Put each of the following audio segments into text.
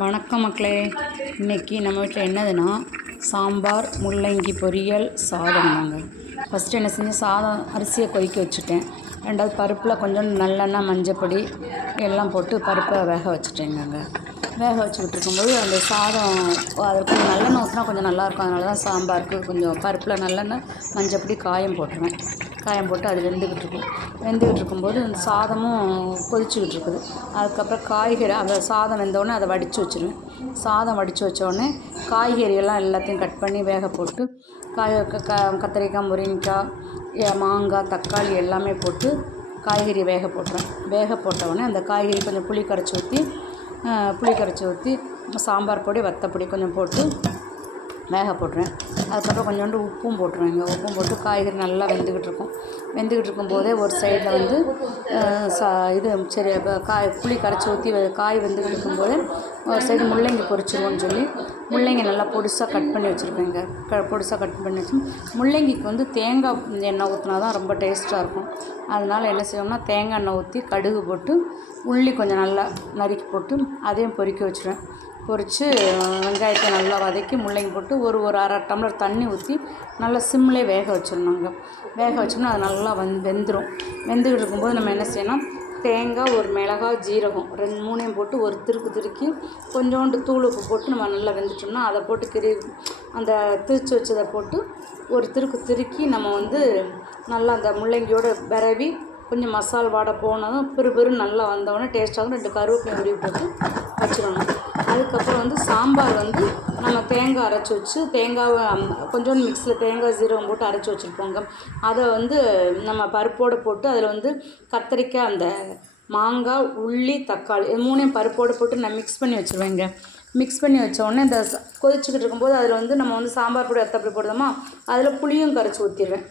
வணக்கம் மக்களே. இன்றைக்கி நம்ம வீட்டில் என்னதுன்னா சாம்பார், முள்ளங்கி பொரியல், சாதம். நாங்கள் ஃபஸ்ட்டு என்ன செஞ்சேன், சாதம் அரிசியை கொதிக்க வச்சுட்டேன். ரெண்டாவது பருப்பில் கொஞ்சம் நல்லெண்ணெய், மஞ்சப்பொடி எல்லாம் போட்டு பருப்பை வேக வச்சுட்டேங்க. வேக வச்சுக்கிட்டு இருக்கும்போது அந்த சாதம் அதில் கொஞ்சம் நல்லெண்ணெய் ஊற்றினா கொஞ்சம் நல்லாயிருக்கும். அதனால தான் சாம்பாருக்கு கொஞ்சம் பருப்பில் நல்லெண்ணெய், மஞ்சப்பொடி, காயம் போட்டுருவேன். காயம் போட்டு அது வெந்துக்கிட்டு இருக்கும்போது அந்த சாதமும் கொதிச்சுக்கிட்டு இருக்குது. அதுக்கப்புறம் காய்கறி அந்த சாதம் வெந்தோடனே அதை வடித்து வச்சுருவேன். சாதம் வடித்து வச்சோடனே காய்கறியெல்லாம் எல்லாத்தையும் கட் பண்ணி வேக போட்டு கத்திரிக்காய், முருங்கைக்காய், மாங்காய், தக்காளி எல்லாமே போட்டு காய்கறி வேக போட்டுருவேன். வேக போட்டவுடனே அந்த காய்கறி கொஞ்சம் புளி கரைச்சி ஊற்றி சாம்பார் பொடி, வத்தப்பொடி கொஞ்சம் போட்டு வேக போட்டுருவேன். அதுக்கப்புறம் கொஞ்சோண்டு உப்பும் போட்டுருவேங்க. உப்பும் போட்டு காய்கறி நல்லா வெந்துக்கிட்டு இருக்கும்போதே ஒரு சைடில் வந்து புளி கரைச்சி ஊற்றி காய் வெந்துக்கிட்டு இருக்கும்போது ஒரு சைடு முள்ளங்கி பொரிச்சிருவோன்னு சொல்லி முள்ளங்கி நல்லா பொடிசாக கட் பண்ணி வச்சுருப்பேங்க. பொடிசாக கட் பண்ணி வச்சு முள்ளங்கிக்கு வந்து தேங்காய் எண்ணெய் ஊற்றினா தான் ரொம்ப டேஸ்ட்டாக இருக்கும். அதனால் என்ன செய்வோம்னா தேங்காய் எண்ணெய் ஊற்றி கடுகு போட்டு உள்ளி கொஞ்சம் நல்லா நறுக்கி போட்டு அதையும் பொரிக்க வச்சுருவேன். பொரித்து வெங்காயத்தை நல்லா வதக்கி முள்ளங்கி போட்டு ஒரு அரை டம்ளர் தண்ணி ஊற்றி நல்லா சிம்மிலே வேக வச்சிடணுங்க. வேக வச்சோம்னா அது நல்லா வெந்துடும். வெந்துக்கிட்டு இருக்கும்போது நம்ம என்ன செய்யணும், தேங்காய், ஒரு மிளகாய், ஜீரகம் 2-3 போட்டு ஒரு திருக்கி கொஞ்சோண்டு தூள் உப்பு போட்டு நம்ம நல்லா வெந்துட்டோம்னா அதை போட்டு அந்த திரிச்சு வச்சதை போட்டு ஒரு திருக்கி நம்ம வந்து நல்லா அந்த முள்ளங்கியோட விரவி கொஞ்சம் மசால் வாடை போனதும் பெருன்னு நல்லா வந்தோடனே டேஸ்ட்டாகவும் 2 கருவேப்பிலை உருவி போட்டு வச்சிடணும். அதுக்கப்புறம் வந்து சாம்பார் வந்து நம்ம தேங்காய் அரைச்சி வச்சு தேங்காவை கொஞ்சோண்டு மிக்ஸியில் தேங்காய், ஜீரகம் போட்டு அரைச்சி வச்சுருப்போங்க. அதை வந்து நம்ம பருப்போடு போட்டு அதில் வந்து கத்திரிக்காய், அந்த மாங்காய், உள்ளி, தக்காளி 3 பருப்போடு போட்டு நான் மிக்ஸ் பண்ணி வச்சுருவேங்க. மிக்ஸ் பண்ணி வச்சோடனே இந்த கொதிச்சுக்கிட்டு இருக்கும்போது அதில் வந்து நம்ம வந்து சாம்பார் பொடி, வத்தப்பொடி போடுறோமா, அதில் புளியும் கரைச்சி ஊற்றிடுவேன்.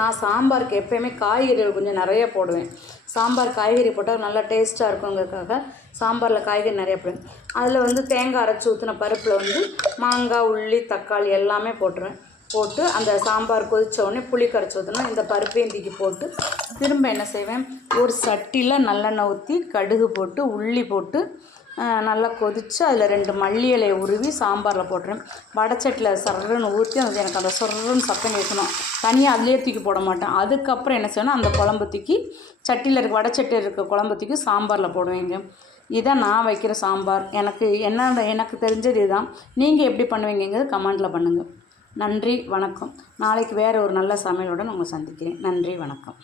நான் சாம்பாருக்கு எப்போயுமே காய்கறிகள் கொஞ்சம் நிறைய போடுவேன். சாம்பார் காய்கறி போட்டால் நல்லா டேஸ்ட்டாக இருக்குங்கிறதுக்காக சாம்பாரில் காய்கறி நிறைய போடுவேன். அதில் வந்து தேங்காய் அரைச்சி ஊற்றின பருப்பில் வந்து மாங்காய், உள்ளி, தக்காளி எல்லாமே போட்டுருவேன். போட்டு அந்த சாம்பார் கொதித்தோடனே புளி கரைச்சி ஊற்றினா இந்த பருப்பையும் தூக்கி போட்டு திரும்ப என்ன செய்வேன், ஒரு சட்டியில் நல்லெண்ணெய் ஊற்றி கடுகு போட்டு உள்ளி போட்டு நல்லா கொதித்து அதில் 2 மல்லி இலையை உருவி சாம்பாரில் போட்டுருவேன். வடச்சட்டியில் சர்றன்னு ஊற்றி அது எனக்கு அந்த சொர்றன்னு சத்தம் கேட்கணும். தனியாக அதிலே தூக்கி போட மாட்டேன். அதுக்கப்புறம் என்ன செய்வேன்னா அந்த குழம்பு தூக்கி வடச்சட்டியில் இருக்க குழம்பு தூக்கி சாம்பாரில் போடுவேங்க. இதான் நான் வைக்கிற சாம்பார். எனக்கு தெரிஞ்சது இதுதான். நீங்கள் எப்படி பண்ணுவீங்கிறது கமெண்ட்டில் பண்ணுங்கள். நன்றி, வணக்கம். நாளைக்கு வேறு ஒரு நல்ல சமையலுடன் உங்களை சந்திக்கிறேன். நன்றி, வணக்கம்.